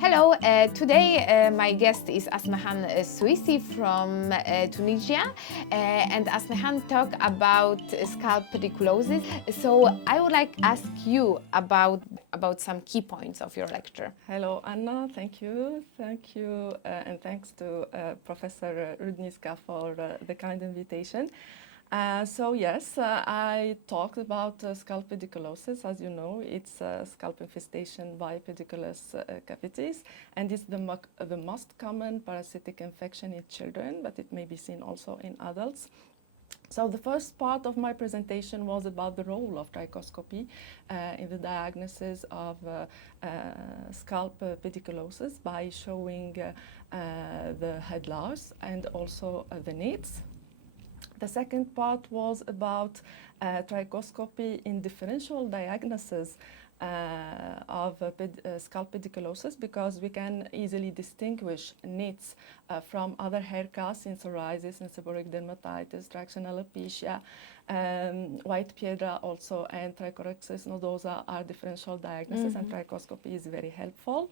Hello, today my guest is Asmahane Souissi from Tunisia, and Asmahane talk about scalp pediculosis. So I would like to ask you about some key points of your lecture. Hello, Anna. Thank you, and thanks to Professor Rudniska for the kind invitation. I talked about scalp pediculosis. As you know, it's scalp infestation by pediculous cavities, and it's the most common parasitic infection in children, but it may be seen also in adults. So the first part of my presentation was about the role of trichoscopy in the diagnosis of scalp pediculosis by showing the head loss and also the needs. The second part was about trichoscopy in differential diagnosis of scalp pediculosis, because we can easily distinguish needs from other hair casts in psoriasis and seborrheic dermatitis, traction alopecia, white piedra also, and trichorexis nodosa are differential diagnoses, and trichoscopy is very helpful.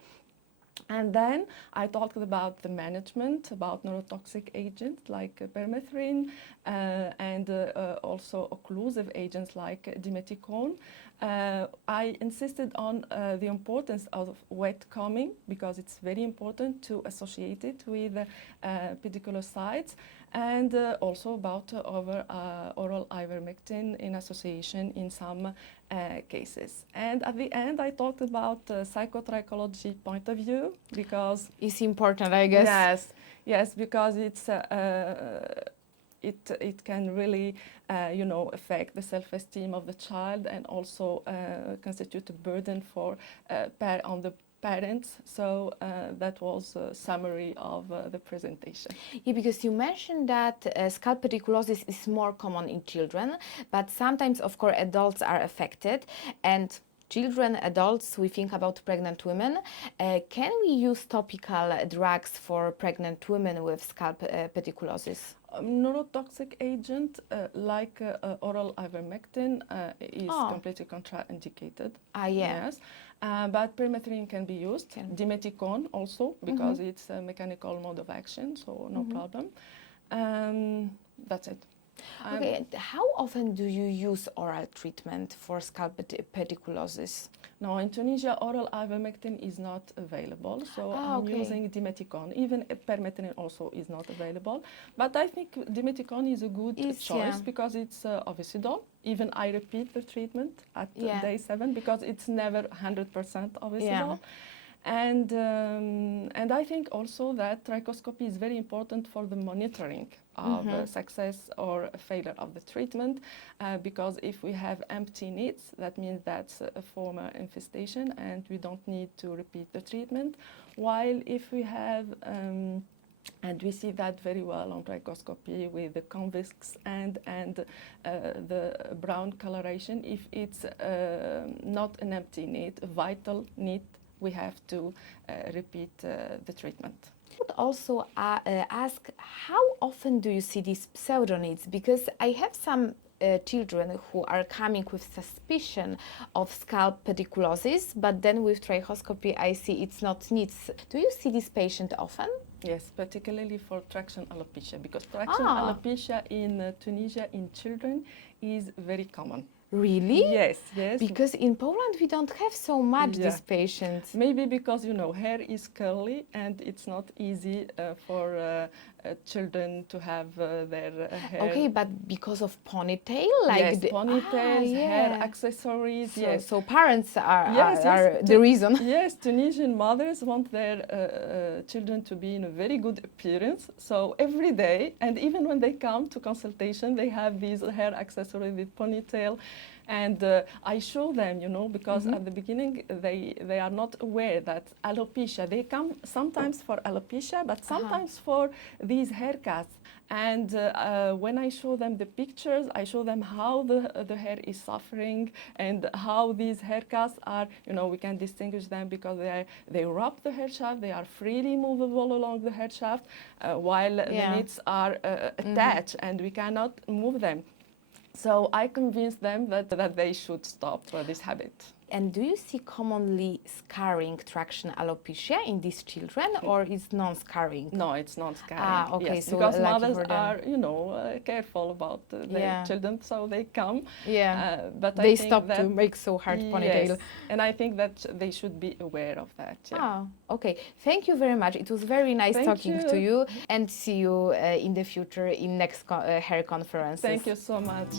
And then I talked about the management, about neurotoxic agents like permethrin and also occlusive agents like dimeticone. I insisted on the importance of wet combing, because it's very important to associate it with pediculocytes, and also about oral ivermectin in association in some cases. And at the end, I talked about psychotrichology point of view, because It's important, I guess. Yes, because it's it can really affect the self-esteem of the child, and also constitute a burden for on the parents. So that was a summary of the presentation. Yeah, because you mentioned that scalp pediculosis is more common in children, but sometimes, of course, adults are affected. And children, adults, we think about pregnant women. Can we use topical drugs for pregnant women with scalp pediculosis? Neurotoxic agent like oral ivermectin is completely contraindicated. Yes. But permethrin can be used. Dimeticone also, because it's a mechanical mode of action, so no problem. That's it. Okay, and how often do you use oral treatment for scalp pediculosis? No, in Tunisia, oral ivermectin is not available, so I'm using dimeticone. Even permethrin also is not available. But I think dimeticone is a good choice, because it's ovicidol. Even I repeat the treatment at day 7, because it's never 100% ovicidol. And I think also that trichoscopy is very important for the monitoring of success or failure of the treatment, because if we have empty needs, that means that's a former infestation and we don't need to repeat the treatment. While if we have and we see that very well on trichoscopy with the convex and the brown coloration, if it's not an empty need, a vital need, we have to repeat the treatment. I would also ask, how often do you see these pseudoneeds? Because I have some children who are coming with suspicion of scalp pediculosis, but then with trichoscopy I see it's not needs. Do you see this patient often? Yes, particularly for traction alopecia, because traction alopecia in Tunisia in children is very common. Really? Yes. Because in Poland we don't have so much these patients. Maybe because, hair is curly and it's not easy for children to have their hair. Okay, but because of ponytail? Yes, ponytails, hair accessories, So parents are the reason. Yes, Tunisian mothers want their children to be in a very good appearance. So every day, and even when they come to consultation, they have these hair accessories with ponytail. And I show them, because at the beginning they are not aware that alopecia, they come sometimes for alopecia, but sometimes for these haircuts. And when I show them the pictures, I show them how the hair is suffering and how these haircuts are, we can distinguish them because they wrap the hair shaft, they are freely movable along the hair shaft, while the knits are attached and we cannot move them. So I convinced them that they should stop this habit. And do you see commonly scarring traction alopecia in these children, or is non-scarring? No, it's not scarring. Ah, okay, Yes, so because lucky mothers for them. are, careful about their Yeah. children, so they come. Yeah, But they I think stop that, to make so hard ponytail. yes, and I think that they should be aware of that. Yeah. Ah, okay. Thank you very much. It was very nice Thank talking to you. you, and see you in the future in next hair conferences. Thank you so much.